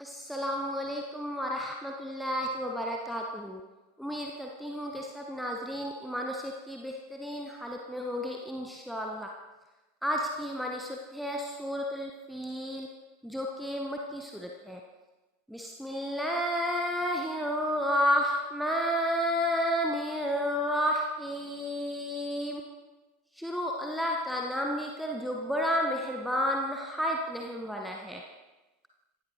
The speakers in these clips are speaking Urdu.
السلام علیکم ورحمۃ اللہ وبرکاتہ۔ امید کرتی ہوں کہ سب ناظرین ایمان و صحت کی بہترین حالت میں ہوں گے انشاءاللہ۔ آج کی ہماری صورت ہے سورۃ الفیل، جو کہ مکی صورت ہے۔ بسم اللہ الرحمن الرحیم۔ شروع اللہ کا نام لے کر جو بڑا مہربان نہایت رحم والا ہے۔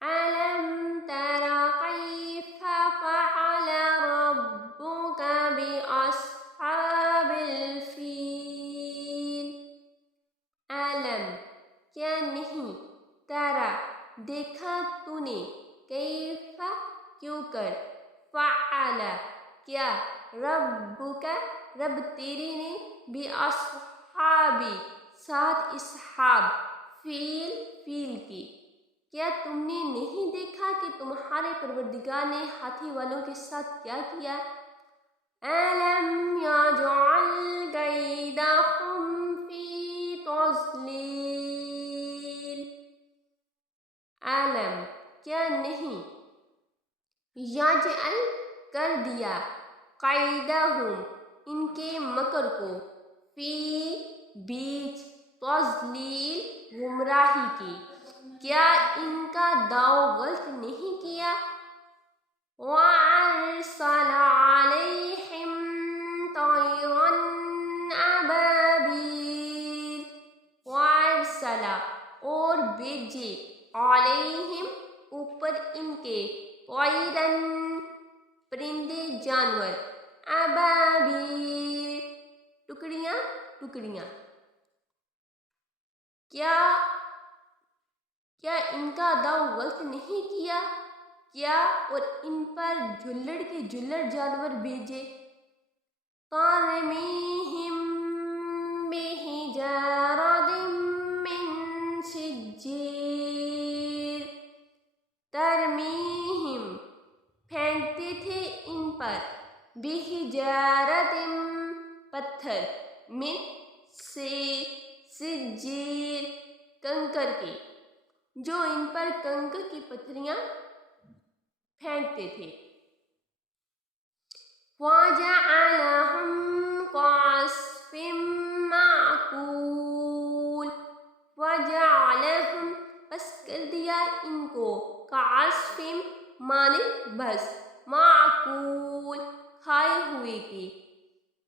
أَلَمْ تَرَ كَيْفَ فَعَلَ رَبُّكَ بِأَصْحَابِ الْفِيلِ۔ علم کیا نہیں، ترا دیکھا تو نے، کیف کیوں کر، فعل کیا، ربک رب تیرے نے، بِأَصْحَابِ ساتھ اصحاب، فیل کی۔ کیا تم نے نہیں دیکھا کہ تمہارے پروردگار نے ہاتھی والوں کے ساتھ کیا کیا؟ أَلَمْ يَجْعَلْ كَيْدَهُمْ فِي تَضْلِيلٍ۔ علم کیا نہیں، یجعل کر دیا، قیدہم ان کے مکر کو، فی بیچ، تضلیل گمراہی کی۔ کیا ان کا داؤ غلط نہیں کیا؟ وَأَرْسَلَ عَلَيْهِمْ طَيْرًا أَبَابِيلَ۔ وَأَرْسَلَ اور بھیجے، علیہم اوپر ان کے، طَيْرًا پرندے جانور، أَبَابِيلَ ٹکڑیاں ٹکڑیاں۔ کیا ان کا داؤ غلط نہیں کیا؟ کیا اور ان پر جھلڑ کے جھلڑ جانور بھیجے، ترمیہم بحجارۃ من سجیل۔ ترمیہم پھینکتے تھے ان پر، بحجارۃ پتھر، من سے، سجیل کنکر کے، جو ان پر کنکر کی پتھریاں پھینکتے تھے۔ وَجَعَلَهُمْ كَعَصْفٍ مَّأْکُولٍ۔ وَجَعَلَهُمْ پس کر دیا ان کو، كَعَصْفٍ مانند بھس، مَّأْکُول کھائے ہوئے کے،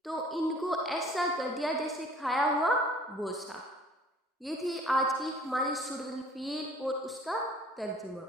تو ان کو ایسا کر دیا جیسے کھایا ہوا بوسہ۔ یہ تھی آج کی ہماری سورۃ الفیل اور اس کا ترجمہ۔